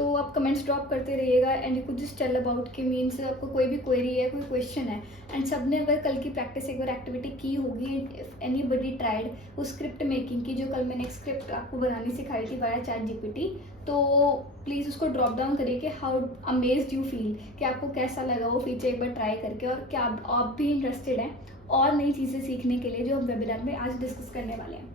तो आप comments drop करते रहिएगा and you could just tell about कि मीन्स आपको कोई भी क्वेरी है, कोई क्वेश्चन है, एंड सब ने अगर कल की प्रैक्टिस एक बार एक्टिविटी की होगी, इफ एनी बडी ट्राइड वो स्क्रिप्ट मेकिंग की, जो कल मैंने एक स्क्रिप्ट आपको बनानी सिखाई थी वाया चैट जीपीटी, तो प्लीज़ उसको ड्रॉप डाउन करिए कि हाउ अमेज्ड यू फील, कि आपको कैसा लगा वो फीचर एक बार ट्राई करके, और क्या आप भी इंटरेस्टेड हैं और नई चीज़ें सीखने के लिए जो हम वेबिनार में आज डिस्कस करने वाले हैं।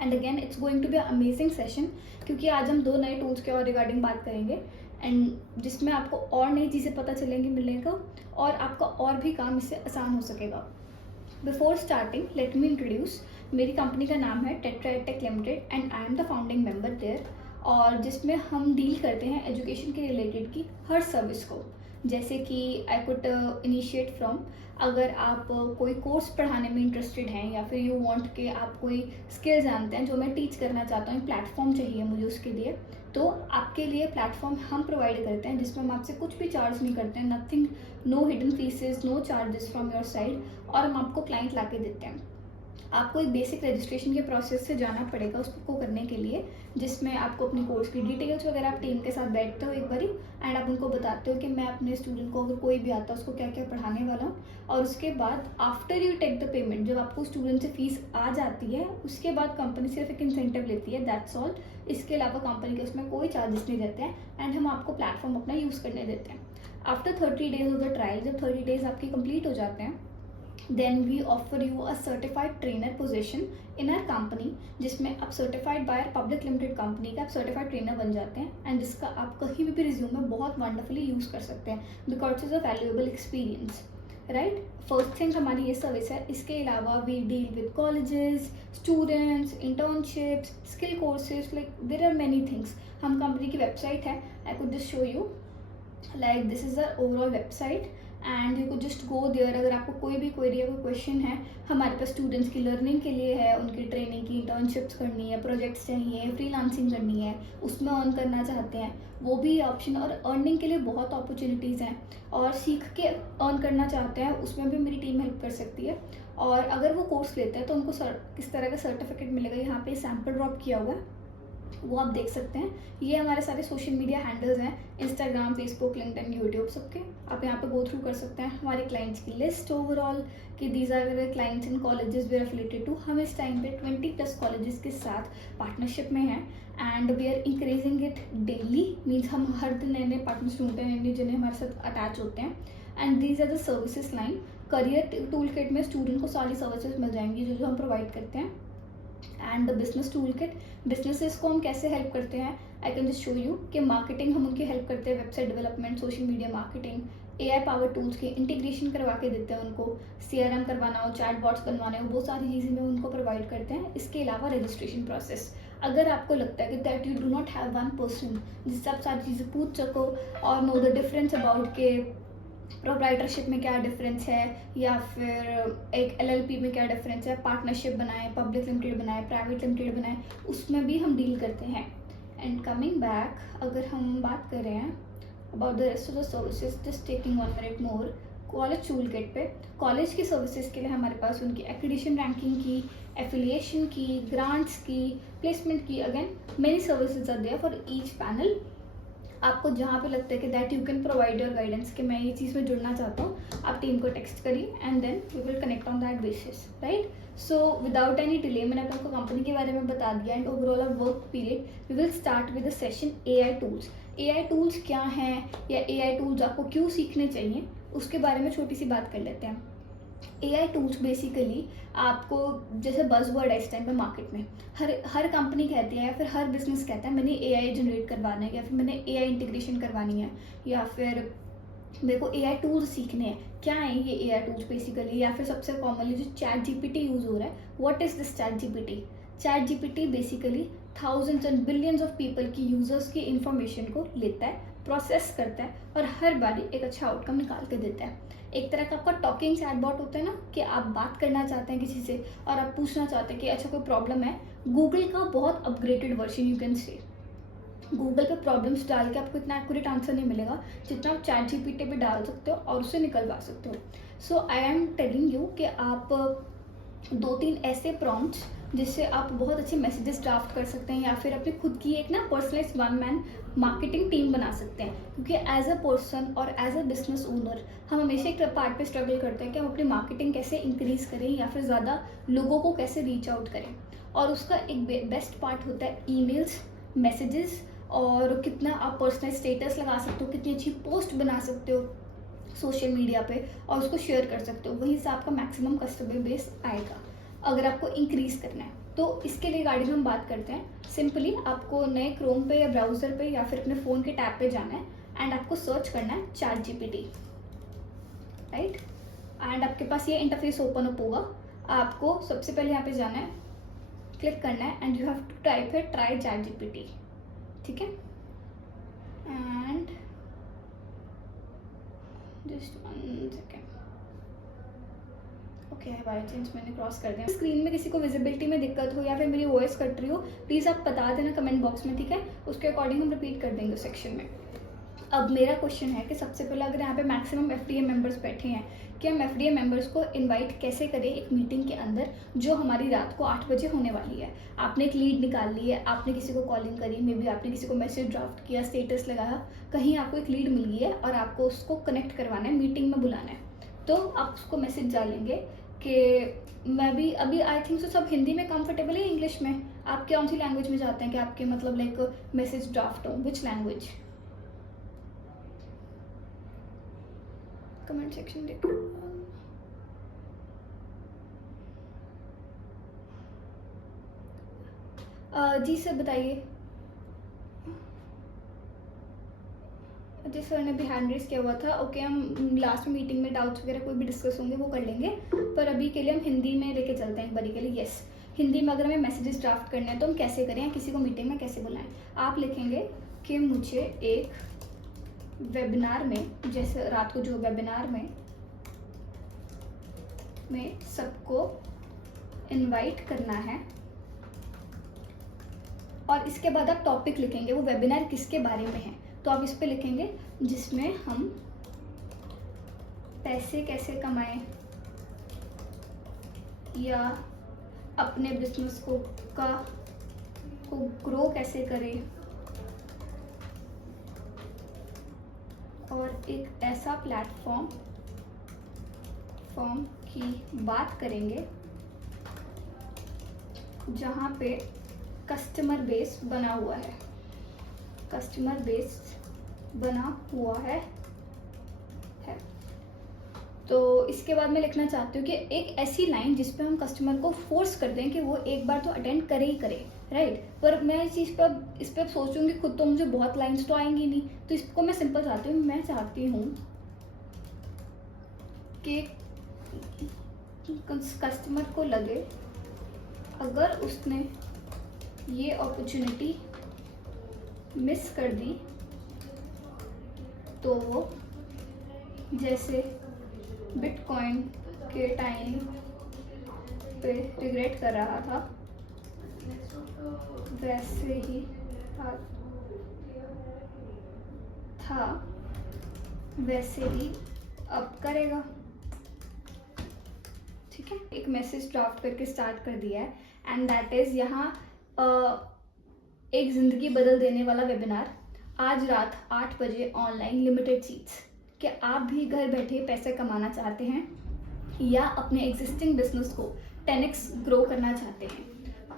And again it's going to be amazing session, क्योंकि आज हम 2 नए टूल्स के और रिगार्डिंग बात करेंगे एंड जिसमें आपको और नई चीज़ें पता चलेंगी मिलने का, और आपका और भी काम इससे आसान हो सकेगा। Before starting let me introduce, मेरी कंपनी का नाम है Tetra Edtech Limited and I am the founding member there, और जिसमें हम डील करते हैं एजुकेशन के रिलेटेड की हर सर्विस को, जैसे कि आई कुड इनिशिएट फ्रॉम, अगर आप कोई कोर्स पढ़ाने में इंटरेस्टेड हैं या फिर यू वांट कि आप कोई स्किल जानते हैं जो मैं टीच करना चाहता हूँ, प्लेटफॉर्म चाहिए मुझे उसके लिए, तो आपके लिए प्लेटफॉर्म हम प्रोवाइड करते हैं जिसमें हम आपसे कुछ भी चार्ज नहीं करते हैं, nothing, no hidden fees, no charges from your side, और हम आपको क्लाइंट ला के देते हैं। आपको एक बेसिक रजिस्ट्रेशन के प्रोसेस से जाना पड़ेगा उसको करने के लिए, जिसमें आपको अपनी कोर्स की डिटेल्स वगैरह, आप टीम के साथ बैठते हो एक बारी एंड आप उनको बताते हो कि मैं अपने स्टूडेंट को, अगर कोई भी आता है उसको क्या क्या पढ़ाने वाला हूँ, और उसके बाद after you take the payment, जब आपको स्टूडेंट से फीस आ जाती है उसके बाद कंपनी सिर्फ एक इंसेंटिव लेती है, दैट्स ऑल। इसके अलावा कंपनी के उसमें कोई चार्जेस नहीं रहते हैं एंड हम आपको प्लेटफॉर्म अपना यूज़ करने देते हैं। After 30 days of the trial, जब 30 डेज आपके कंप्लीट हो जाते हैं, then we offer you a certified trainer position in our company, जिसमें आप certified by public limited company का आप सर्टिफाइड ट्रेनर बन जाते हैं एंड जिसका आप कहीं भी रिज्यूम में बहुत वंडरफुली यूज़ कर सकते हैं, because is a valuable experience, right. First thing हमारी ये सर्विस है। इसके अलावा we deal with colleges, students, internships, skill courses, like there are many things. हम कंपनी की वेबसाइट है, I could just show you, like this is the overall website and you could just go there. अगर आपको कोई भी query है, कोई question है, हमारे पास स्टूडेंट्स की लर्निंग के लिए है, उनकी ट्रेनिंग की, इंटर्नशिप्स करनी है, प्रोजेक्ट्स चाहिए, फ्रीलांसिंग करनी है, उसमें अर्न करना चाहते हैं, वो भी ऑप्शन, और अर्निंग के लिए बहुत अपॉर्चुनिटीज़ हैं, और सीख के अर्न करना चाहते हैं उसमें भी मेरी टीम हेल्प कर सकती है। और अगर वो कोर्स लेते हैं तो उनको किस तरह का सर्टिफिकेट मिलेगा, यहाँ पे सैम्पल ड्रॉप किया हुआ है, वो आप देख सकते हैं। ये हमारे सारे सोशल मीडिया हैंडल्स हैं, इंस्टाग्राम, फेसबुक, लिंक्डइन, यूट्यूब, सबके आप यहाँ पे गो थ्रू कर सकते हैं। हमारे क्लाइंट्स की लिस्ट ओवरऑल कि these are the clients in colleges we are affiliated to. हम इस टाइम पे 20+ कॉलेजेस के साथ पार्टनरशिप में हैं and we are increasing it daily, means हम हर दिन नए नए पार्टनर्स ढूंढते हैं, नए जने हमारे साथ अटैच होते हैं। And these are the services line. Career tool kit में स्टूडेंट को सारी सर्विसेज मिल जाएंगी जो हम प्रोवाइड करते हैं। And the business tool kit, businesses को हम कैसे हेल्प करते हैं, I can just show you कि मार्केटिंग हम उनकी हेल्प करते हैं, website development, social media marketing, AI power tools की इंटीग्रेशन करवा के देते हैं उनको, CRM करवाना हो, चैट बॉट्स बनवाने हो, बहुत सारी चीज़ें में उनको प्रोवाइड करते हैं। इसके अलावा रजिस्ट्रेशन प्रोसेस, अगर आपको लगता है कि that you do not have one person जिससे आप सारी चीज़ें पूछ सको और नो द डिफरेंस अबाउट के प्रोप्राइटरशिप में क्या डिफरेंस है, या फिर एक LLP में क्या डिफरेंस है, पार्टनरशिप बनाए, पब्लिक लिमिटेड बनाए, प्राइवेट लिमिटेड बनाए, उसमें भी हम डील करते हैं। एंड कमिंग बैक, अगर हम बात कर रहे हैं about the rest of the services, just taking 1 minute more, college tool kit पे कॉलेज की सर्विसेज के लिए हमारे पास उनकी एक्रेडिटेशन रैंकिंग की, एफिलिएशन की, ग्रांट्स की, प्लेसमेंट की, again many services are there for each panel. आपको जहाँ पे लगता है कि that you can provide your guidance कि मैं ये चीज़ में जुड़ना चाहता हूँ, आप टीम को टेक्स्ट करिए and then we will connect on that basis, right. So without any delay, मैंने आपको कंपनी के बारे में बता दिया and overall of work period, we will start with the session AI tools. AI tools क्या हैं या AI टूल्स आपको क्यों सीखने चाहिए, उसके बारे में छोटी सी बात कर लेते हैं। AI टूल्स बेसिकली आपको, जैसे बज़वर्ड है इस टाइम पे मार्केट में, हर कंपनी कहती है या फिर हर बिजनेस कहता है मैंने AI जनरेट करवाना है, या फिर मैंने AI इंटीग्रेशन करवानी है, या फिर मेरे को AI टूल्स सीखने हैं। क्या है ये AI टूल्स बेसिकली, या फिर सबसे कॉमनली जो चैट GPT यूज़ हो रहा है, what is this chat GPT? Chat GPT basically thousands and billions of people की यूजर्स की इंफॉर्मेशन को लेता है, प्रोसेस करता है और हर बारी एक अच्छा आउटकम निकाल के देता है। एक तरह का आपका टॉकिंग चैटबॉट होता है ना, कि आप बात करना चाहते हैं किसी से और आप पूछना चाहते हैं कि अच्छा कोई प्रॉब्लम है, गूगल का बहुत upgraded version you can say. Google पे प्रॉब्लम्स डाल के आपको इतना एक्यूरेट आंसर नहीं मिलेगा जितना आप चैट GPT पे डाल सकते हो और उससे निकलवा सकते हो। सो आई एम टेलिंग यू कि आप 2-3 ऐसे प्रॉम्प्ट्स जिससे आप बहुत अच्छे मैसेजेस ड्राफ्ट कर सकते हैं, या फिर अपनी खुद की एक ना personalize one man marketing team बना सकते हैं। क्योंकि एज अ पर्सन और एज अ बिजनेस ओनर हम हमेशा एक पार्ट पे स्ट्रगल करते हैं कि हम अपनी मार्केटिंग कैसे इंक्रीज़ करें या फिर ज़्यादा लोगों को कैसे रीच आउट करें। और उसका एक बेस्ट पार्ट होता है ईमेल्स, मैसेजेस, और कितना आप पर्सनल स्टेटस लगा सकते हो, कितनी अच्छी पोस्ट बना सकते हो सोशल मीडिया पे और उसको शेयर कर सकते हो। वहीं से आपका मैक्सिमम कस्टमर बेस आएगा अगर आपको इंक्रीज़ करना है। तो इसके लिए गाड़ी में हम बात करते हैं। सिंपली आपको नए क्रोम पे या ब्राउज़र पे या फिर अपने फ़ोन के टैब पे जाना है एंड आपको सर्च करना है ChatGPT, राइट। एंड आपके पास ये इंटरफेस ओपन अप होगा। आपको सबसे पहले यहाँ पे जाना है, क्लिक करना है and you have to type है ट्राई ChatGPT, ठीक है। And just 1 second, okay, by chance मैंने क्रॉस कर दिया। स्क्रीन में किसी को विजिबिलिटी में दिक्कत हो या फिर मेरी वॉइस कट रही हो, प्लीज़ आप बता देना कमेंट बॉक्स में, ठीक है। उसके अकॉर्डिंग हम रिपीट कर देंगे उस सेक्शन में। अब मेरा क्वेश्चन है कि सबसे पहले अगर यहाँ पे मैक्सिमम FDA मेंबर्स बैठे हैं कि हम FDA मेंबर्स को इनवाइट कैसे करें एक मीटिंग के अंदर जो हमारी रात को 8 बजे होने वाली है। आपने एक लीड निकाल ली है, आपने किसी को कॉलिंग करी, मे बी आपने किसी को मैसेज ड्राफ्ट किया, स्टेटस लगाया, कहीं आपको एक लीड मिल गई है और आपको उसको कनेक्ट करवाना है, मीटिंग में बुलाना है। तो आप उसको मैसेज डालेंगे कि मैं भी अभी आई थिंक सो सब हिंदी में कंफर्टेबल है, इंग्लिश में आप कौन सी लैंग्वेज में चाहते हैं कि आपके मतलब लाइक मैसेज ड्राफ्ट हो, विच लैंग्वेज? कमेंट सेक्शन देखो। जी सर बताइए। जी सर ने भी हैंड रेस किया हुआ था। ओके, हम लास्ट मीटिंग में डाउट्स वगैरह कोई भी डिस्कस होंगे वो कर लेंगे, पर अभी के लिए हम हिंदी में लेके चलते हैं एक बारी के लिए। यस, हिंदी में अगर हमें मैसेजेस ड्राफ्ट करने हैं तो हम कैसे करें, किसी को मीटिंग में कैसे बुलाएं? आप लिखेंगे कि मुझे एक वेबिनार में, जैसे रात को जो वेबिनार में सबको इनवाइट करना है, और इसके बाद आप टॉपिक लिखेंगे वो वेबिनार किसके बारे में है। तो आप इस पे लिखेंगे जिसमें हम पैसे कैसे कमाएं या अपने बिजनेस को ग्रो कैसे करें, और एक ऐसा प्लेटफॉर्म की बात करेंगे जहाँ पे कस्टमर बेस बना हुआ है, तो इसके बाद मैं लिखना चाहती हूँ कि एक ऐसी लाइन जिस पे हम कस्टमर को फोर्स कर दें कि वो एक बार तो अटेंड करे ही करे, राइट। पर मैं इस पर सोचूंगी खुद तो मुझे बहुत लाइंस तो आएंगी नहीं, तो इसको मैं सिंपल चाहती हूँ। मैं चाहती हूँ कि कस्टमर को लगे अगर उसने ये अपॉर्चुनिटी मिस कर दी तो वो जैसे बिटकॉइन के टाइम पे रिग्रेट कर रहा था वैसे ही वैसे ही अब करेगा, ठीक है। एक मैसेज ड्राफ्ट करके स्टार्ट कर दिया है एंड दैट इज़ यहाँ एक ज़िंदगी बदल देने वाला वेबिनार आज रात 8 बजे ऑनलाइन, लिमिटेड सीट्स। क्या आप भी घर बैठे पैसे कमाना चाहते हैं या अपने एग्जिस्टिंग बिजनेस को 10x ग्रो करना चाहते हैं,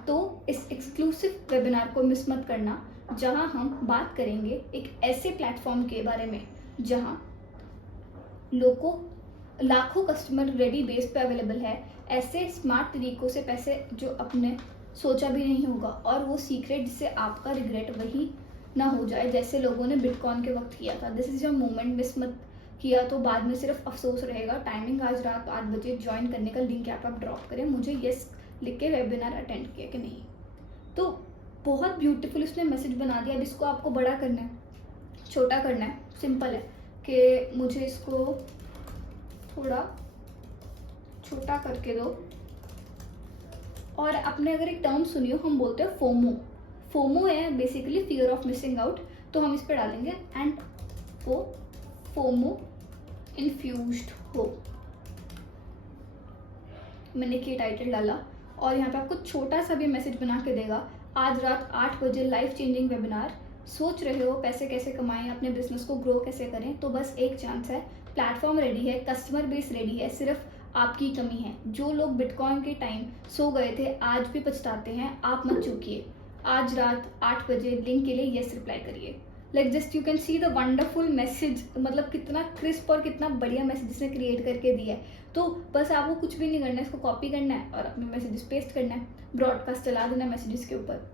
तो इस एक्सक्लूसिव वेबिनार को मिस मत करना, जहां हम बात करेंगे एक ऐसे प्लेटफॉर्म के बारे में जहां लाखों कस्टमर रेडी बेस पे अवेलेबल है, ऐसे स्मार्ट तरीकों से पैसे जो अपने सोचा भी नहीं होगा, और वो सीक्रेट जिससे आपका रिग्रेट वही ना हो जाए जैसे लोगों ने बिटकॉइन के वक्त किया था। This is your moment, miss मत किया तो बाद में सिर्फ अफसोस रहेगा। टाइमिंग आज रात 8 बजे, ज्वाइन करने का लिंक यहाँ पर आप ड्रॉप करें, मुझे येस लिख के वेबिनार अटेंड किया कि नहीं। तो बहुत ब्यूटीफुल उसने मैसेज बना दिया। अब इसको आपको बड़ा करना है, छोटा करना है, सिंपल है कि मुझे इसको थोड़ा छोटा करके दो। और आपने अगर एक टर्म सुनी हो, हम बोलते हैं फोमो है basically fear of missing out, तो हम इस पे डालेंगे एंड फोमो इन्फ्यूज्ड हो। मैंने ये टाइटल डाला और यहाँ पे आपको छोटा सा भी मैसेज बना के देगा, आज रात 8 बजे लाइफ चेंजिंग वेबिनार, सोच रहे हो पैसे कैसे कमाएं, अपने बिजनेस को ग्रो कैसे करें, तो बस एक चांस है, प्लेटफॉर्म रेडी है, कस्टमर बेस रेडी है, सिर्फ आपकी कमी है। जो लोग बिटकॉइन के टाइम सो गए थे आज भी पछताते हैं, आप मत चूकिए। आज रात 8 बजे लिंक के लिए यस रिप्लाई करिए। Like just you can see the wonderful message, मतलब कितना क्रिस्प और कितना बढ़िया मैसेज इसने क्रिएट करके दिया है। तो बस आपको कुछ भी नहीं करना है, इसको कॉपी करना है और अपने मैसेजेस पेस्ट करना है, ब्रॉडकास्ट चला देना मैसेजेस के ऊपर।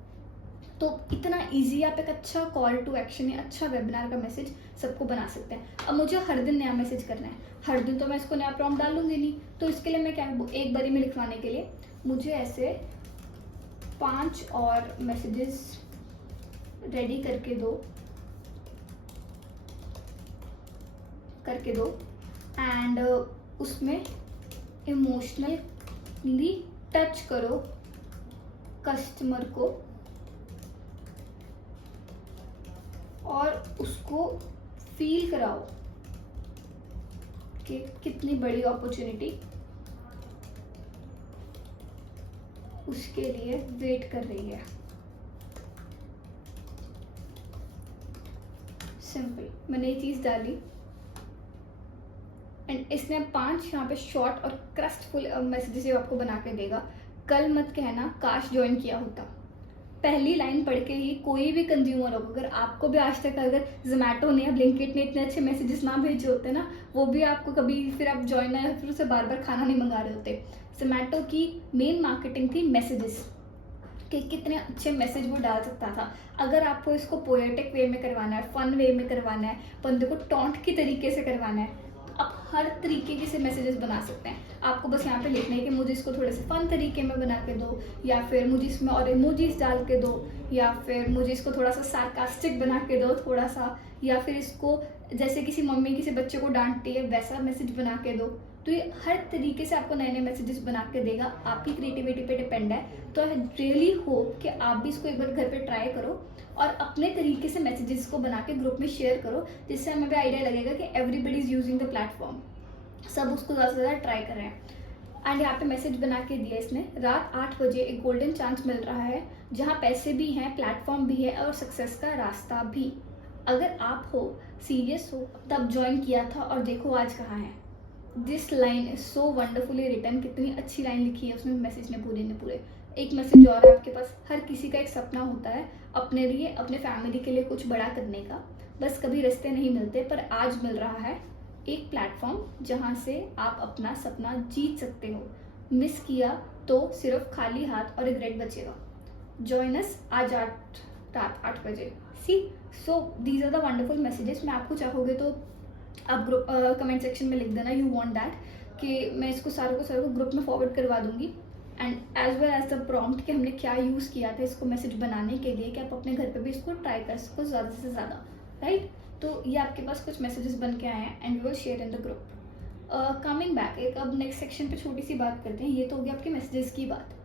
तो इतना इजी आप एक अच्छा कॉल टू एक्शन या अच्छा वेबिनार का मैसेज सबको बना सकते हैं। अब मुझे हर दिन नया मैसेज करना है, हर दिन तो मैं इसको नया प्रॉम्प्ट डालूंगी नहीं, तो इसके लिए मैं क्या, एक बारी में लिखवाने के लिए मुझे ऐसे 5 और मैसेजेस रेडी करके दो एंड उसमें इमोशनली टच करो कस्टमर को और उसको फील कराओ कि कितनी बड़ी अपॉर्चुनिटी उसके लिए वेट कर रही है। सिंपल, मैंने ये चीज़ डाली एंड इसने 5 यहाँ पे शॉर्ट और क्रस्टफुल मैसेजेस आपको बना के देगा। कल मत कहना काश ज्वाइन किया होता। पहली लाइन पढ़ के ही कोई भी कंज्यूमर होगा, अगर आपको भी आज तक अगर जोमेटो ने या ब्लिंकिट ने इतने अच्छे मैसेजेस ना भेजे होते ना, वो भी आपको कभी फिर आप ज्वाइन या फिर उसे बार बार खाना नहीं मंगा रहे होते। जोमेटो की मेन मार्केटिंग थी मैसेजेस, कि कितने अच्छे मैसेज वो डाल सकता था। अगर आपको इसको पोएटिक वे में करवाना है, फन वे में करवाना है, बंदे को टॉन्ट की तरीके से करवाना है, तो आप हर तरीके के से मैसेजेस बना सकते हैं। आपको बस यहाँ पे लिखना है कि मुझे इसको थोड़े से फन तरीके में बना के दो, या फिर मुझे इसमें और इमोजीज डाल के दो, या फिर मुझे इसको थोड़ा सा सार्कास्टिक बना के दो थोड़ा सा, या फिर इसको जैसे किसी मम्मी किसी बच्चे को डांटती है वैसा मैसेज बना के दो। तो ये हर तरीके से आपको नए नए मैसेजेस बना के देगा, आपकी क्रिएटिविटी पे डिपेंड है। तो आई रियली होप कि आप भी इसको एक बार घर पे ट्राई करो और अपने तरीके से मैसेजेस को बना के ग्रुप में शेयर करो, जिससे हमें भी आइडिया लगेगा कि everybody is using the platform, सब उसको ज़्यादा से ज़्यादा ट्राई कर रहे हैं। एंड यहाँ पे मैसेज बना के दिया इसने, रात 8 बजे एक गोल्डन चांस मिल रहा है जहाँ पैसे भी हैं, प्लेटफॉर्म भी है और सक्सेस का रास्ता भी। अगर आप हो सीरियस हो तब ज्वाइन किया था और देखो आज कहाँ है। This line is so wonderfully written, कितनी अच्छी लाइन लिखी है उसमें मैसेज ने पूरे। एक मैसेज और है आपके पास, हर किसी का एक सपना होता है अपने लिए, अपने फैमिली के लिए कुछ बड़ा करने का, बस कभी रास्ते नहीं मिलते, पर आज मिल रहा है एक प्लेटफॉर्म जहां से आप अपना सपना जीत सकते हो। मिस किया तो सिर्फ खाली हाथ और रिग्रेट बचेगा। जॉइन अस आज रात 8 बजे। See so these are the wonderful messages. मैं आपको चाहोगे तो आप ग्रुप कमेंट सेक्शन में लिख देना यू वांट दैट, कि मैं इसको सारों को ग्रुप में फॉरवर्ड करवा दूंगी, and as well as the prompt कि हमने क्या यूज़ किया था इसको मैसेज बनाने के लिए, कि आप अपने घर पे भी इसको ट्राई कर सको ज़्यादा से ज़्यादा, राइट। तो ये आपके पास कुछ मैसेजेस बन के आए हैं and we will share in the group. Coming back, एक अब नेक्स्ट सेक्शन पे छोटी सी बात करते हैं। ये तो हो गया आपके मैसेजेस की बात।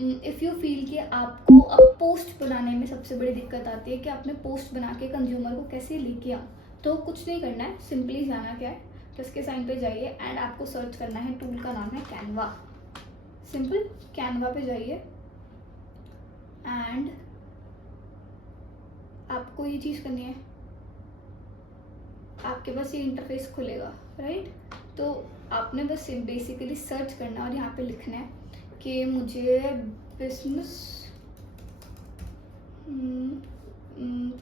इफ़ यू फील कि आपको अब पोस्ट बनाने में सबसे बड़ी दिक्कत आती है कि आपने पोस्ट बना के कंज्यूमर को कैसे लेके आओ, तो कुछ नहीं करना है, सिंपली जाना क्या है, प्लस के साइन पे जाइए एंड आपको सर्च करना है, टूल का नाम है कैनवा। सिंपल कैनवा पे जाइए एंड आपको ये चीज़ करनी है, आपके पास ये इंटरफेस खुलेगा, राइट। तो आपने बस बेसिकली सर्च करना और यहाँ पे लिखना है कि मुझे बिजनेस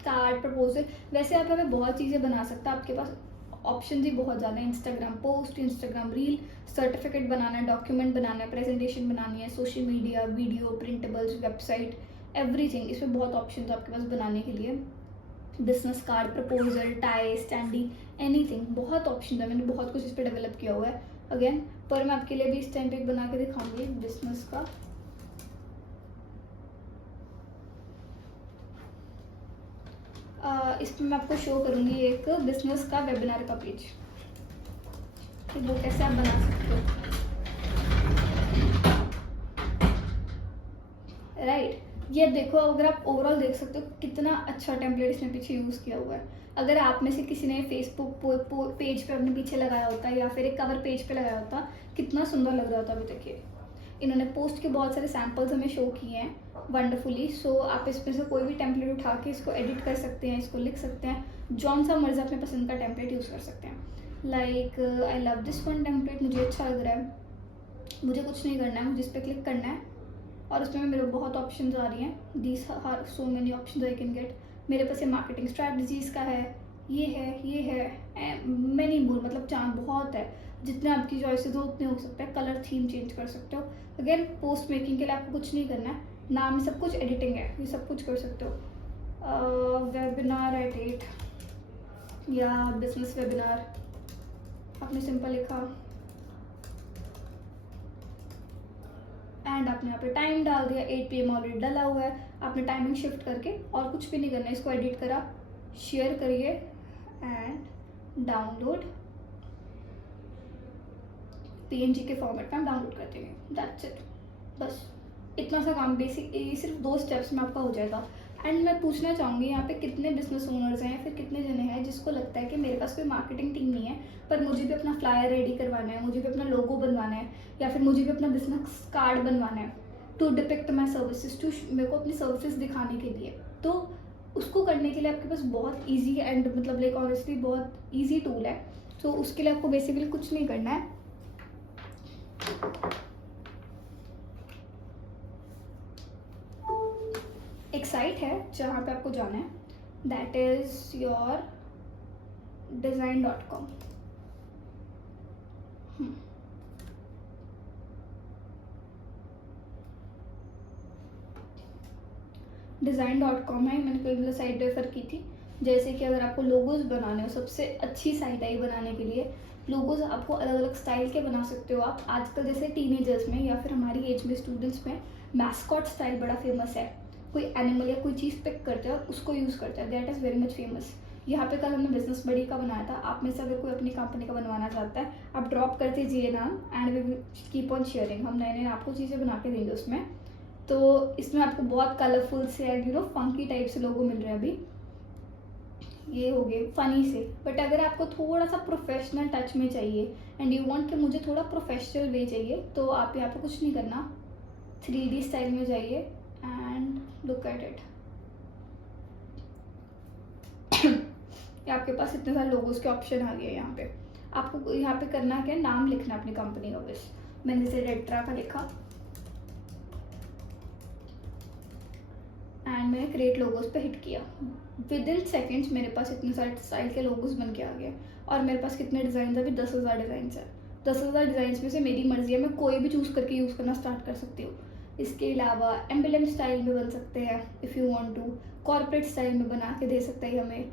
कार्ड प्रपोजल। वैसे आप यहाँ पे बहुत चीज़ें बना सकते हैं, आपके पास ऑप्शन ही बहुत ज़्यादा है। Instagram post, Instagram reel, certificate बनाना है, डॉक्यूमेंट बनाना है, प्रेजेंटेशन बनानी है, social media, video, printables, website, everything. इसमें बहुत ऑप्शन है आपके पास बनाने के लिए। Business card, proposal, tie, standee, anything, बहुत ऑप्शन है। मैंने बहुत कुछ इस पर डेवलप किया हुआ है अगेन, पर मैं आपके लिए भी इस टाइम पे बना के दिखाऊंगी बिजनेस का। इसमें मैं आपको शो करूंगी एक बिजनेस का वेबिनार का पेज, कि वो कैसे आप बना सकते हो, राइट। ये देखो, अगर आप ओवरऑल देख सकते हो कितना अच्छा टेम्पलेट इसने पीछे यूज़ किया हुआ है। अगर आप में से किसी ने फेसबुक पेज पे अपने पीछे लगाया होता या फिर एक कवर पेज पे लगाया होता, कितना सुंदर लग रहा होता। अभी देखिए इन्होंने पोस्ट के बहुत सारे सैम्पल्स हमें शो किए हैं वंडरफुली। सो आप इसमें से कोई भी टेम्पलेट उठा के इसको एडिट कर सकते हैं, इसको लिख सकते हैं, जौन सा मर्जी अपने पसंद का टेम्पलेट यूज़ कर सकते हैं। Like I love this one template, मुझे अच्छा लग रहा है, मुझे कुछ नहीं करना है, मुझे इस पर क्लिक करना है और उसमें मेरे बहुत ऑप्शंस आ रही हैं। These are so many options I can get. मेरे पास ये मार्केटिंग स्ट्रैटेजीज़ का है, ये है मैनी मोर, मतलब चांद बहुत है। जितने आपकी चॉइसेस हो उतने हो सकते हैं। कलर थीम चेंज कर सकते हो। अगेन पोस्ट मेकिंग के लिए आपको कुछ नहीं करना है, नाम में सब कुछ एडिटिंग है, ये सब कुछ कर सकते हो। वेबिनार एट 8 या बिजनेस वेबिनार आपने सिंपल लिखा एंड आपने यहाँ पे टाइम डाल दिया, 8 PM ऑलरेडी डाला हुआ है। आपने टाइमिंग शिफ्ट करके और कुछ भी नहीं करना है, इसको एडिट करा, शेयर करिए एंड डाउनलोड। PNG के फॉर्मेट में हम डाउनलोड कर देंगे, दैट्स इट। बस इतना सा काम, बेसिक ये सिर्फ 2 स्टेप्स में आपका हो जाएगा। एंड मैं पूछना चाहूँगी यहाँ पे कितने बिजनेस ओनर्स हैं या फिर कितने जने हैं जिसको लगता है कि मेरे पास कोई मार्केटिंग टीम नहीं है, पर मुझे भी अपना फ्लायर रेडी करवाना है, मुझे भी अपना लोगो बनवाना है, या फिर मुझे भी अपना बिजनेस कार्ड बनवाना है to depict my services, to मेरे को अपनी सर्विसेज दिखाने के लिए। तो उसको करने के लिए आपके पास बहुत ईजी एंड मतलब लाइक ऑनेस्टली बहुत ईजी टूल है। तो उसके लिए आपको बेसिकली कुछ नहीं करना है। एक साइट है जहाँ पे आपको जाना है, that is your design.com। design.com है, मैंने कई साइट रेफर की थी। जैसे कि अगर आपको लोगोज बनाने हो, सबसे अच्छी साइट है बनाने के लिए। लोगोज आपको अलग अलग स्टाइल के बना सकते हो आप। आजकल जैसे टीनेजर्स में या फिर हमारी एज में स्टूडेंट्स में मैस्कॉट स्टाइल बड़ा फेमस है। कोई एनिमल या कोई चीज़ पिक करते हैं उसको यूज़ करते हैं, that is very much famous. यहाँ पे कल हमने बिजनेस बडी का बनाया था। आप में से अगर कोई अपनी कंपनी का बनवाना चाहता है, आप ड्रॉप कर दीजिए नाम and we will keep on sharing. हम नए नए आपको चीज़ें बना के देंगे उसमें। तो इसमें आपको बहुत कलरफुल से एंड फंकी टाइप से लोगो मिल रहे हैं अभी। ये हो गए फनी से। बट अगर आपको थोड़ा सा प्रोफेशनल टच में चाहिए एंड यू वांट कि मुझे थोड़ा प्रोफेशनल वे चाहिए, तो आप यहाँ पे कुछ नहीं करना, 3D स्टाइल में जाइए एंड लुक एट इट। आपके पास इतने सारे लोगोस के ऑप्शन आ गए। यहाँ पे आपको यहाँ पे करना क्या है, नाम लिखना अपनी कंपनी का। बस मैंने जैसे रेट्रा का लिखा एंड मैंने क्रिएट लोगोस पे हिट किया। विद इन सेकेंड्स मेरे पास इतने सारे स्टाइल के लोगोस बन के आ गए। और मेरे पास कितने डिज़ाइन है, अभी 10,000 डिज़ाइन है। 10,000 डिज़ाइन में से मेरी मर्जी है, मैं कोई भी चूज़ करके यूज़ करना स्टार्ट कर सकती हूँ। इसके अलावा एम्बलम स्टाइल में बन सकते हैं if you want to, corporate style में बना के दे सकते हैं हमें,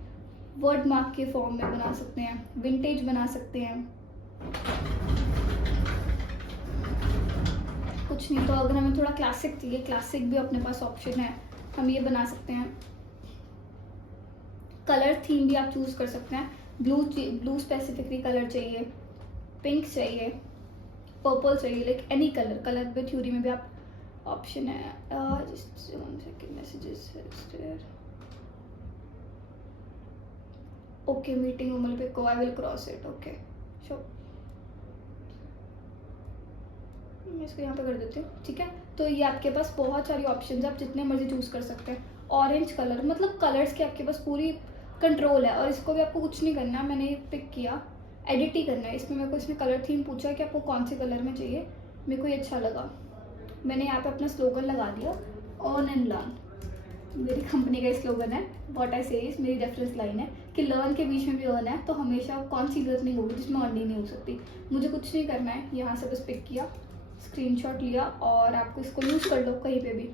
वर्ड मार्क के फॉर्म में बना सकते हैं, विंटेज बना सकते हैं। कुछ नहीं तो अगर हमें थोड़ा क्लासिक चाहिए, क्लासिक भी अपने पास ऑप्शन है, हम ये बना सकते हैं। कलर थीम भी आप चूज़ कर सकते हैं। ब्लू स्पेसिफिकली कलर चाहिए, पिंक चाहिए, पर्पल चाहिए, लाइक एनी कलर। कलर पे थ्योरी में भी आप ऑप्शन है। Just 1 second, messages okay, meeting room पे को I will cross it. Okay sure, मैं इसको यहाँ पे कर देती हूँ, ठीक है। तो ये आपके पास बहुत सारी ऑप्शन है, आप जितने मर्जी चूज़ कर सकते हैं। ऑरेंज कलर, मतलब कलर्स की आपके पास पूरी कंट्रोल है। और इसको भी आपको कुछ नहीं करना, मैंने ये पिक किया, एडिट ही करना है। इसमें मेरे को इसने कलर थीम पूछा कि आपको कौन से कलर में चाहिए, मेरे को ये अच्छा लगा। मैंने यहाँ पे अपना स्लोगन लगा दिया, अर्न एंड लर्न। मेरी कंपनी का स्लोगन है, व्हाट आई से इज, मेरी रेफरेंस लाइन है कि लर्न के बीच में भी अर्न है। तो हमेशा कौन सी लर्निंग होगी जिसमें अर्निंग नहीं हो सकती। मुझे कुछ नहीं करना है, यहाँ से बस पिक किया, स्क्रीनशॉट लिया और आपको इसको यूज़ कर लो कहीं पे भी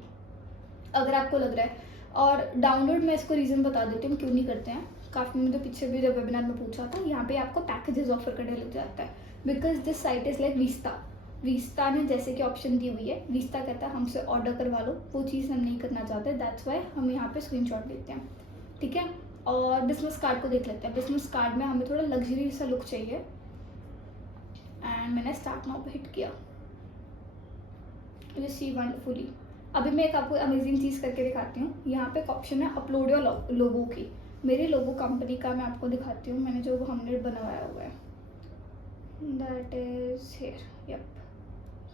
अगर आपको लग रहा है। और डाउनलोड मैं इसको रीज़न बता देती हूँ क्यों नहीं करते हैं। काफ़ी मुझे पीछे भी जब वेबिनार में पूछा था, यहाँ पे आपको पैकेजेस ऑफर करने लग जाता है। Because this site is like Vista ने जैसे कि ऑप्शन दी हुई है। वीस्टा कहता है हमसे ऑर्डर करवा लो, वो चीज़ हम नहीं करना चाहते, दैट्स वाई हम यहाँ पे स्क्रीनशॉट लेते हैं, ठीक है। और बिजनेस कार्ड को देख लेते हैं। बिजनेस कार्ड में हमें थोड़ा लग्जरी सा लुक चाहिए एंड मैंने स्टार्ट नाउ पे हिट किया। You see wonderfully. अभी मैं एक आपको अमेजिंग चीज़ करके दिखाती हूँ। यहाँ पे एक ऑप्शन है अपलोड योर लोगो की। मेरे लोगो कंपनी का मैं आपको दिखाती हूँ, मैंने जो 100 बनवाया हुआ है, दैट इज हियर। यप,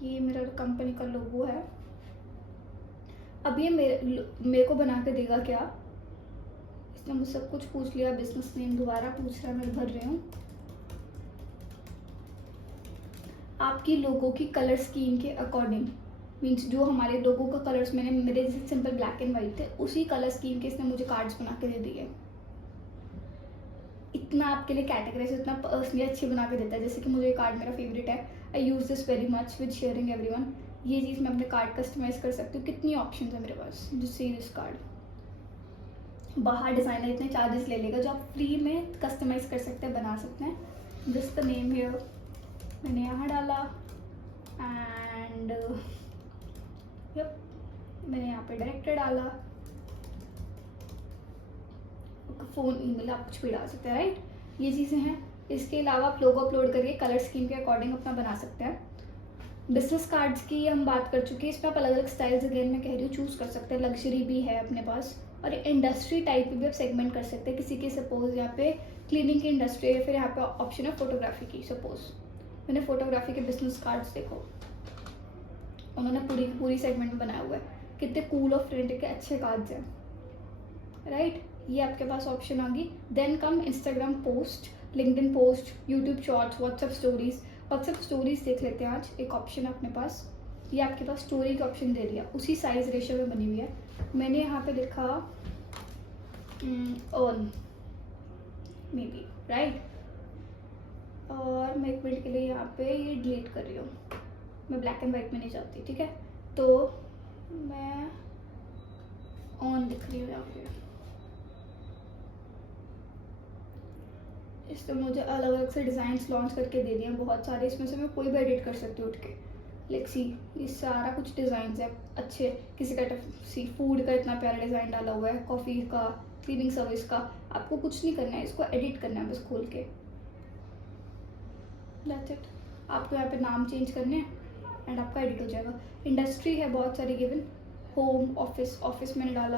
ये मेरा कंपनी का लोगो है। अब ये मेरे को बना के देगा क्या? इसने मुझसे सब कुछ पूछ लिया, बिजनेस नेम दोबारा पूछ रहा है, मैं भर रही हूँ। आपकी लोगो की कलर स्कीम के अकॉर्डिंग, मीन्स जो हमारे लोगो का कलर्स मेरे जैसे सिंपल ब्लैक एंड वाइट थे, उसी कलर स्कीम के इसने मुझे कार्ड्स बना के दे दिए। इतना आपके लिए कैटेगराइज, इतना पर्सनली अच्छी बना के देता है। जैसे कि मुझे कार्ड मेरा फेवरेट है, I use this very much with sharing everyone. ये चीज़ मैं अपने कार्ड कस्टमाइज़ कर सकती हूँ। कितनी ऑप्शन है मेरे पास। जो सी दिस कार्ड, बाहर डिज़ाइनर इतने चार्जेस ले लेगा, जो आप फ्री में कस्टमाइज़ कर सकते हैं, बना सकते हैं। दिस द नेम हियर मैंने यहाँ डाला एंड यप मैंने यहाँ पे डायरेक्टर डाला, फ़ोन ईमेल आप कुछ भी डाल सकते हैं, राइट। ये चीज़ें हैं। इसके अलावा आप लोगो अपलोड करके कलर स्कीम के अकॉर्डिंग अपना बना सकते हैं। बिजनेस कार्ड्स की हम बात कर चुके हैं। इसमें आप अलग अलग स्टाइल्स अगेन मैं कह रही हूँ चूज़ कर सकते हैं। लग्जरी भी है अपने पास, और इंडस्ट्री टाइप भी आप सेगमेंट कर सकते हैं। किसी के सपोज यहाँ पे क्लीनिंग की इंडस्ट्री है, फिर यहाँ पे ऑप्शन है फोटोग्राफी की। सपोज मैंने फोटोग्राफी के बिजनेस कार्ड्स देखो, उन्होंने पूरी सेगमेंट में बनाया हुआ है। कितने कूल और ट्रेंड के अच्छे कार्ड्स हैं, राइट। ये आपके पास ऑप्शन आ गई। Then come Instagram post, LinkedIn post, YouTube shorts, WhatsApp stories. WhatsApp stories देख लेते हैं आज। एक ऑप्शन है अपने पास, ये आपके पास स्टोरी का ऑप्शन दे दिया, उसी साइज रेशियो में बनी हुई है। मैंने यहाँ पे लिखा ऑन मे बी, राइट। और मैं एक मिनट के लिए यहाँ पे ये डिलीट कर रही हूँ, मैं ब्लैक एंड वाइट में नहीं चाहती, ठीक है। तो मैं ऑन लिख रही हूँ यहाँ पे। इसने मुझे अलग अलग से डिज़ाइंस लॉन्च करके दे दिए बहुत सारे। इसमें से मैं कोई भी एडिट कर सकती हूँ उठ के। लेट्स सी, ये सारा कुछ डिज़ाइंस है अच्छे। किसी का सी फूड का इतना प्यारा डिज़ाइन डाला हुआ है, कॉफ़ी का, क्लीनिंग सर्विस का। आपको कुछ नहीं करना है, इसको एडिट करना है बस खोल के, दैट्स इट। आपको यहाँ पे नाम चेंज करने हैं एंड आपका एडिट हो जाएगा। इंडस्ट्री है बहुत सारी गिवन, होम, ऑफिस। ऑफिस मैंने डाला,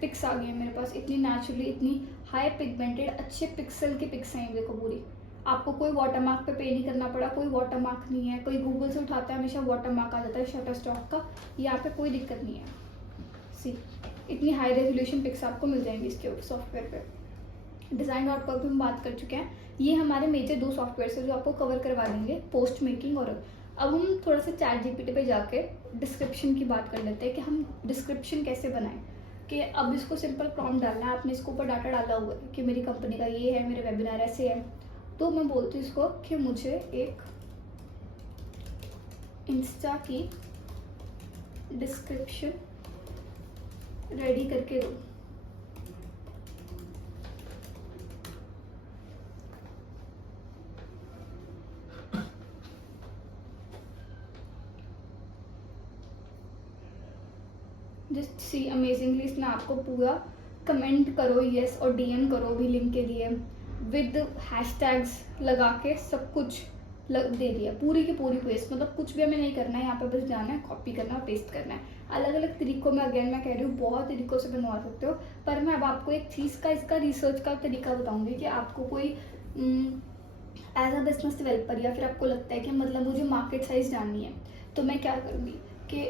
पिक्स आ गई है मेरे पास, इतनी नेचुरली, इतनी हाई पिगमेंटेड, अच्छे पिक्सल की पिक्स हैं देखो पूरी। आपको कोई वाटरमार्क पे नहीं करना पड़ा, कोई वाटरमार्क नहीं है। कोई गूगल से उठाता है हमेशा वाटरमार्क आ जाता है शटर स्टॉक का, यहाँ पे कोई दिक्कत नहीं है। सी, इतनी हाई रेजोल्यूशन पिक्स आपको मिल जाएंगी इसके सॉफ्टवेयर पे। Design.com पे हम बात कर चुके हैं। ये हमारे मेजर 2 सॉफ्टवेयर है जो आपको कवर करवा देंगे, पोस्ट मेकिंग। और अब हम थोड़ा सा ChatGPT पे जाके डिस्क्रिप्शन की बात कर लेते हैं कि हम डिस्क्रिप्शन कैसे बनाएं। कि अब इसको सिंपल प्रॉम्प्ट डालना है, आपने इसके ऊपर डाटा डाला हुआ है कि मेरी कंपनी का ये है, मेरे वेबिनार ऐसे है। तो मैं बोलती हूँ इसको कि मुझे एक इंस्टा की डिस्क्रिप्शन रेडी करके दो। जस्ट सी अमेजिंगली, इसने आपको पूरा कमेंट करो यस और DM करो भी लिंक के लिए, विद हैशटैग्स लगा के सब कुछ दे दिया, पूरी की पूरी पेस्ट। मतलब कुछ भी हमें नहीं करना है, यहाँ पे बस जाना है, कॉपी करना है, पेस्ट करना है। अलग अलग तरीकों में, अगेन मैं कह रही हूँ बहुत तरीकों से बनवा सकते हो। पर मैं अब आपको एक चीज़ का, इसका रिसर्च का तरीका बताऊँगी कि आपको कोई एज अ बिजनेस डेवलपर या फिर आपको लगता है कि मतलब मुझे मार्केट साइज जाननी है, तो मैं क्या करूँगी कि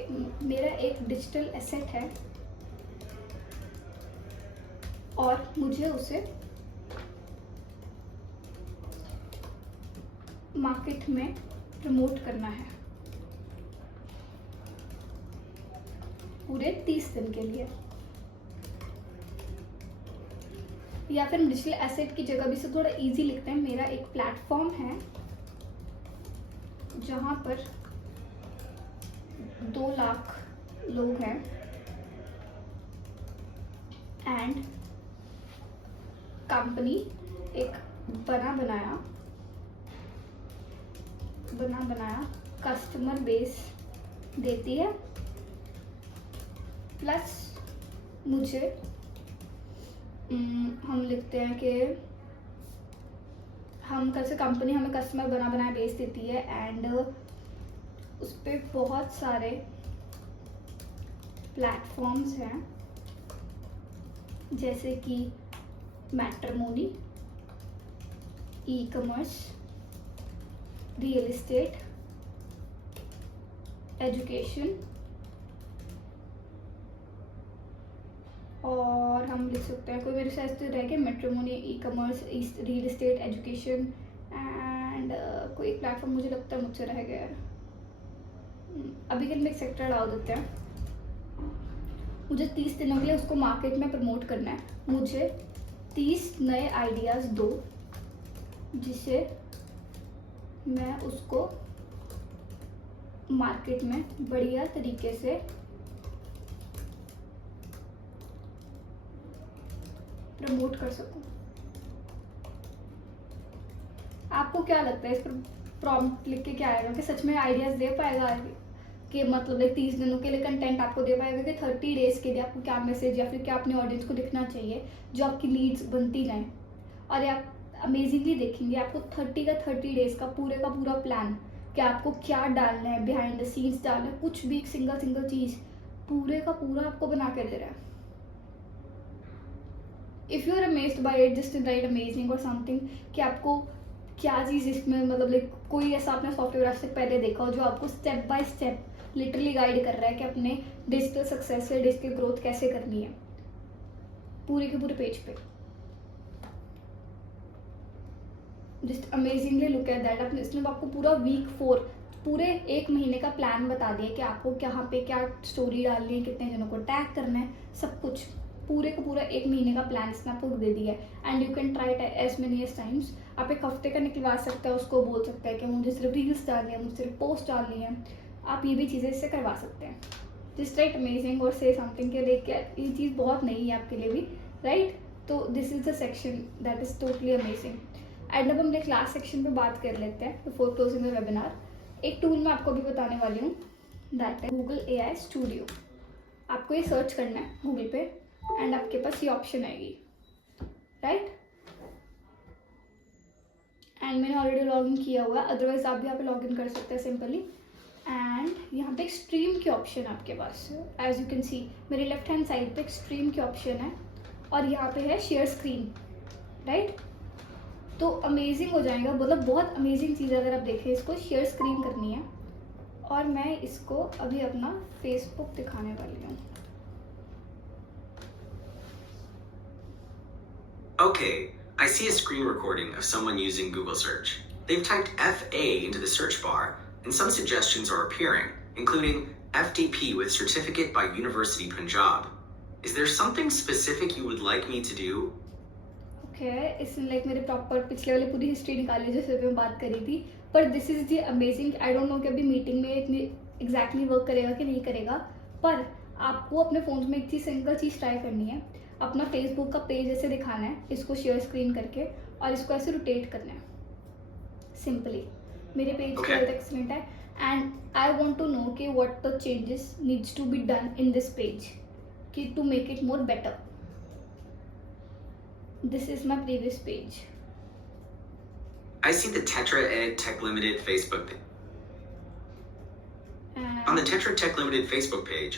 मेरा एक डिजिटल एसेट है और मुझे उसे मार्केट में प्रमोट करना है पूरे 30 दिन के लिए। या फिर डिजिटल एसेट की जगह भी से थोड़ा इजी लिखते हैं। मेरा एक प्लेटफॉर्म है जहाँ पर 2 लाख लोग हैं एंड कंपनी एक बना बनाया कस्टमर बेस देती है, प्लस मुझे हम लिखते हैं कि हम कैसे कंपनी हमें कस्टमर बनाया बेस देती है एंड उस पर बहुत सारे प्लेटफॉर्म्स हैं जैसे कि matrimony, e-commerce, real estate, education, और हम लिख सकते हैं कोई मेरे साथ तो रह गया matrimony, e commerce, real estate, education and कोई एक प्लेटफॉर्म मुझे लगता है मुझसे रह गया है। अभी के लिए एक सेक्टर डाल देते हैं। मुझे 30 दिनों के लिए उसको मार्केट में प्रमोट करना है। मुझे 30 नए आइडियाज़ दो जिससे मैं उसको मार्केट में बढ़िया तरीके से प्रमोट कर सकूं। आपको क्या लगता है इस पर प्रॉम्प्ट लिख के क्या आएगा कि सच में आइडियाज़ दे पाएगा कि मतलब 30 दिनों के लिए कंटेंट आपको दे पाएगा कि 30 डेज़ के लिए आपको क्या मैसेज या फिर क्या अपने ऑडियंस को लिखना चाहिए जो आपकी नीड्स बनती जाएं। और आप अमेजिंगली देखेंगे आपको 30 का 30 डेज़ का पूरा प्लान कि आपको क्या डालना है, बिहाइंड द सीन्स डालना है, कुछ भी एक सिंगल चीज़ पूरे का पूरा आपको बना के दे रहा है। If you are amazed by it, just write amazing और समथिंग कि आपको क्या चीज़ इसमें मतलब कोई ऐसा आपने सॉफ्टवेयर आज तक पहले देखा हो जो आपको step by step literally guide कर रहा है कि अपने डिजिटल सक्सेस या डिजिटल ग्रोथ कैसे करनी है पूरे के पूरे पेज पे। Just amazingly look at that. अपने इसने आपको पूरा वीक 4 पूरे 1 महीने का प्लान बता दिया कि आपको कहाँ पे क्या स्टोरी डालनी है, कितने जनों को टैग करना है, सब कुछ पूरे का पूरा 1 महीने का प्लान इसने आपको दे दिया है। And you can try it as many as times. आप 1 हफ्ते का निकलवा सकते हैं, उसको बोल सकते हैं कि मुझे सिर्फ रील्स डालनी है, मुझे सिर्फ पोस्ट डालनी है। आप ये भी चीज़ें इससे करवा सकते हैं। जस्ट राइट अमेजिंग और से समथिंग के लिए ये चीज़ बहुत नई है आपके लिए भी, राइट? तो this is the section that is totally amazing. And अब हम एक लास्ट सेक्शन पे बात कर लेते हैं बिफोर क्लोजिंग द वेबिनार। एक टूल मैं आपको भी बताने वाली हूँ, दैट है गूगल AI स्टूडियो। आपको ये सर्च करना है गूगल पे एंड आपके पास ये ऑप्शन आएगी, राइट? एंड मैंने ऑलरेडी लॉग इन किया हुआ है, अदरवाइज आप भी यहाँ पे लॉग इन कर सकते हैं सिंपली। एंड यहाँ पे एक स्ट्रीम की ऑप्शन है आपके पास, एज यू कैन सी मेरे लेफ्ट हैंड साइड पे एक स्ट्रीम की ऑप्शन है और यहाँ पे है शेयर स्क्रीन, राइट? तो अमेजिंग हो जाएगा, मतलब बहुत अमेजिंग चीज़ है। अगर आप देखें इसको शेयर स्क्रीन करनी है और मैं इसको अभी अपना फेसबुक दिखाने वाली हूँ। Okay, I see a screen recording of someone using Google search. They've typed FA into the search bar, and some suggestions are appearing, including FDP with certificate by University Punjab. Is there something specific you would like me to do? Okay, इसने मेरे proper पिछले वाली पूरी history निकाली जैसे मैं बात करी थी। पर this is the amazing. I don't know कि अभी मीटिंग में इतनी एग्जैक्टली वर्क करेगा कि नहीं करेगा, पर आपको अपने फ़ोन में एक सिंगल चीज़ ट्राई करनी है। अपना फेसबुक का पेज ऐसे दिखाना है, इसको शेयर स्क्रीन करके, और इसको ऐसे रोटेट करना है सिंपली। मेरे पेज की हेल्थ एक्सीलेंट है and I want to know कि what the changes needs to be done in this page कि to make it more better. This is my previous page. I see the Tetra Ed Tech Limited Facebook page. On the Tetra Tech Limited Facebook page,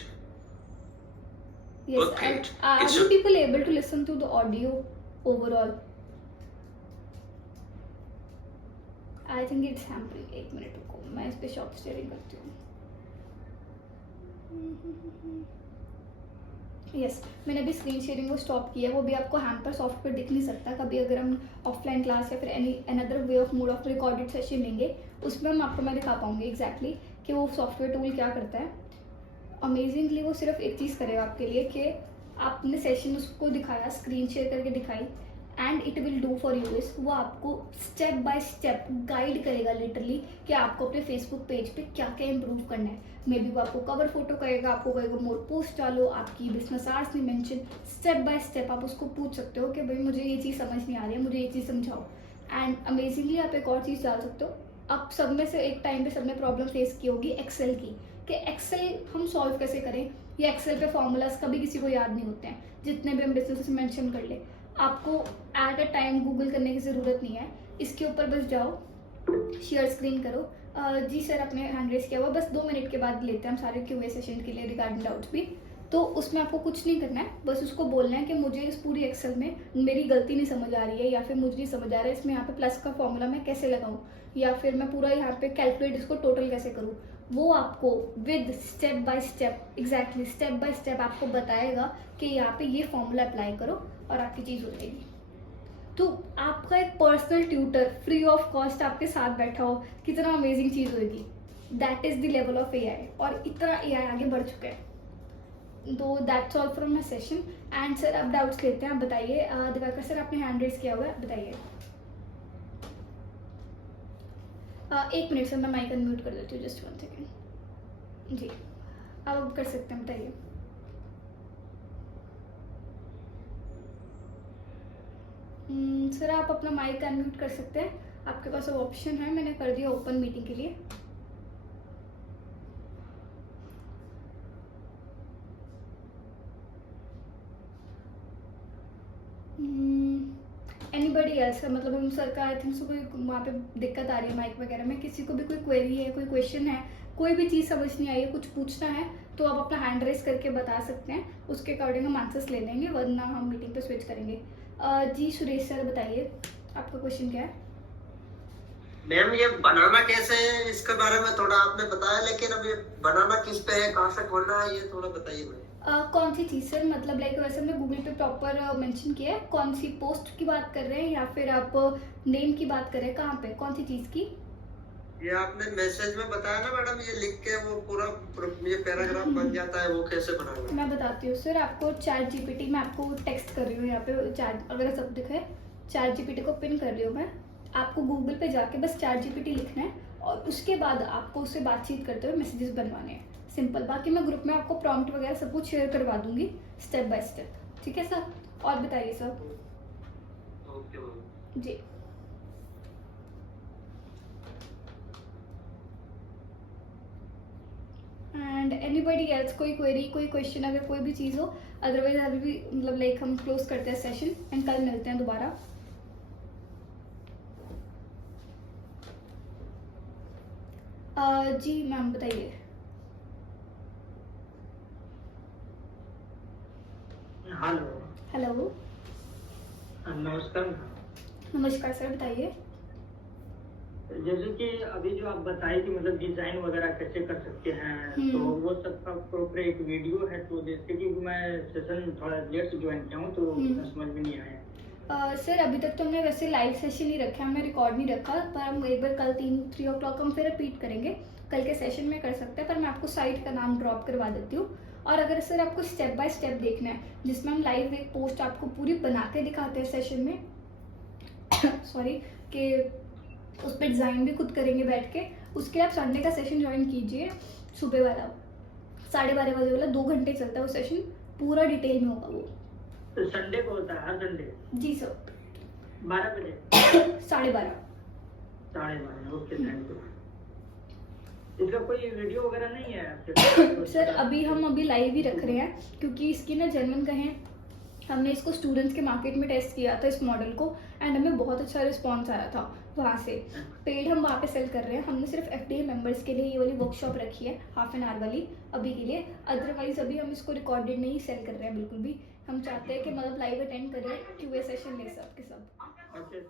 yes, book page. Are the people able to listen to the audio overall? I think it's hampering. 1 minute रुको, मैं इस पे shop steering करती हूँ। Yes, मैंने अभी screen sharing को stop किया है। वो भी आपको हैम्पर सॉफ्टवेयर दिख नहीं सकता। कभी अगर हम ऑफलाइन क्लास या फिर any another way of mode of recorded session लेंगे, उसमें हम आपको मैं दिखा पाऊंगी एग्जैक्टली कि वो सॉफ्टवेयर टूल क्या करता है। अमेजिंगली वो सिर्फ एक चीज़ करेगा आपके लिए कि आपने सेशन उसको दिखाया, स्क्रीन शेयर करके दिखाई, and it will do for you इस वो आपको स्टेप बाय स्टेप गाइड करेगा लिटरली कि आपको अपने फेसबुक पेज पे क्या क्या इंप्रूव करना है। मे बी वो आपको कवर फोटो कहेगा, आपको कहेगा मोर पोस्ट डालो, आपकी बिजनेस आवर्स में मेंशन, स्टेप बाय स्टेप आप उसको पूछ सकते हो कि भाई मुझे ये चीज़ समझ नहीं आ रही है, मुझे ये चीज़ समझाओ। एंड अमेजिंगली आप एक और चीज़ डाल सकते हो। आप सब में से एक टाइम पे सबने प्रॉब्लम फेस की होगी एक्सेल की, कि एक्सेल हम सॉल्व कैसे करें, या एक्सेल पे फॉर्मूलाज कभी किसी को याद नहीं होते हैं, जितने भी हम बिजनेस में मेंशन कर ले। आपको एट अ टाइम गूगल करने की ज़रूरत नहीं है। इसके ऊपर बस जाओ, शेयर स्क्रीन करो। जी सर, आपने हैंड रेस किया हुआ, बस 2 मिनट के बाद लेते हैं हम सारे क्यूए सेशन के लिए रिगार्डिंग डाउट्स भी। तो उसमें आपको कुछ नहीं करना है, बस उसको बोलना है कि मुझे इस पूरी एक्सेल में मेरी गलती नहीं समझ आ रही है, या फिर मुझे नहीं समझ आ रहा है इसमें यहाँ पे प्लस का फॉर्मूला मैं कैसे लगाऊँ, या फिर मैं पूरा यहाँ पे कैलकुलेट इसको टोटल कैसे करूँ। वो आपको with step by step exactly step by step आपको बताएगा कि यहाँ पे ये फॉर्मूला अप्लाई करो और आपकी चीज़ हो जाएगी। तो आपका एक personal tutor free of cost आपके साथ बैठा हो, कितना अमेजिंग चीज़ होगी। That is the level of AI, और इतना एआई आगे बढ़ चुका है। तो that's all from my session. And sir अब डाउट्स लेते हैं, आप बताइए। दिवाकर सर आपने हैंड रेज किया हुआ है, बताइए। एक मिनट सर, मैं माइक अनम्यूट कर देती हूँ, जस्ट 1 सेकेंड। जी अब कर सकते हैं, बताइए। सर आप अपना माइक अनम्यूट कर सकते हैं, आपके पास वो ऑप्शन है, मैंने कर दिया ओपन मीटिंग के लिए। एनीबडी एल्स, मतलब हम सर का आई थिंक सो कोई वहाँ पे दिक्कत आ रही है माइक वगैरह में, किसी को भी कोई क्वेरी है, कोई क्वेश्चन है, कोई भी चीज़ समझ नहीं आई है, कुछ पूछना है, तो आप अपना हैंड रेस करके बता सकते हैं, उसके अकॉर्डिंग हम आंसर्स ले लेंगे, वरना हम मीटिंग पे स्विच करेंगे। जी सुरेश सर बताइए, आपका क्वेश्चन क्या है? मैम ये बनाना कैसे है इसके बारे में थोड़ा आपने बताया, लेकिन अब ये बनाना किस पे है, कहाँ से खोलना है, ये थोड़ा बताइए मैम। कौन सी चीज़ सर, मतलब लाइक वैसे हमने गूगल पे प्रॉपर मेंशन किया है, कौन सी पोस्ट की बात कर रहे हैं या फिर आप नेम की बात कर रहे हैं, कहाँ पे, कौन सी चीज़ की? ये आपने मैसेज में बताया ना मैडम, ये लिख के वो पूरा ये पैराग्राफ बन जाता है, वो कैसे बनाना? मैं बताती हूँ सर आपको। चैट जीपीटी में आपको टेक्स्ट कर रही हूँ यहाँ पे, चैट अगर सब दिखे, चैट जीपीटी को पिन कर रही हूँ मैं। आपको गूगल पे जाके बस चैट जीपीटी लिखना है और उसके बाद आपको उससे बातचीत करते हुए मैसेजेस बनवाने हैं, सिंपल। बाकी मैं ग्रुप में आपको प्रॉम्प्ट वगैरह सब कुछ शेयर करवा दूंगी स्टेप बाय स्टेप, ठीक है सर? और बताइए सर। Okay ma'am. जी एंड एनीबडी एल्स, कोई क्वेरी, कोई क्वेश्चन, अगर कोई भी चीज़ हो, अदरवाइज अभी भी मतलब लाइक हम क्लोज करते हैं सेशन एंड कल मिलते हैं दोबारा। जी मैम बताइए। हेलो। हेलो नमस्कार। नमस्कार सर, बताइए। जैसे कि अभी जो आप बताए कि मतलब डिजाइन वगैरह कैसे कर सकते हैं, तो वो सबका प्रॉपर एक वीडियो है, तो जैसे कि मैं सेशन थोड़ा लेट से ज्वाइन किया हूँ, तो समझ में नहीं आया। सर अभी तक तो हमने वैसे लाइव सेशन नहीं रखा, हमने रिकॉर्ड नहीं रखा, पर हम एक बार कल 3 o'clock हम फिर रिपीट करेंगे, कल के सेशन में कर सकते हैं। पर मैं आपको साइट का नाम ड्रॉप करवा देती हूँ। और अगर सर आपको स्टेप बाय स्टेप देखना है, जिसमें हम लाइव एक पोस्ट आपको पूरी बना के दिखाते हैं सेशन में सॉरी, कि उस पर डिज़ाइन भी खुद करेंगे बैठ के, उसके लिए आप संडे का सेशन ज्वाइन कीजिए, सुबह वाला 12:30 बजे वाला, 2 घंटे चलता है वो सेशन, पूरा डिटेल में होगा वो। तो संडे को होता है, हर संडे? जी सर। 12 बजे? 12:30। 12:30। Okay, thank you. इसका कोई वीडियो वगैरह नहीं है आपके? सर अभी लाइव ही रख रहे हैं, क्योंकि इसकी ना जेन्युइन कहें, हमने इसको स्टूडेंट्स के मार्केट में टेस्ट किया था इस मॉडल को, एंड हमें बहुत अच्छा रिस्पांस आया था वहाँ से। पेड हम वहाँ पे सेल कर रहे हैं, हमने सिर्फ एफडीए मेंबर्स के लिए ये वाली वर्कशॉप रखी है, ½ एन आवर वाली अभी के लिए। अदरवाइज अभी हम इसको रिकॉर्डेड नहीं सेल कर रहे हैं बिल्कुल भी। हम चाहते हैं कि मतलब लाइव अटेंड करें, क्यूए सेशन ले सब के सब। ओके।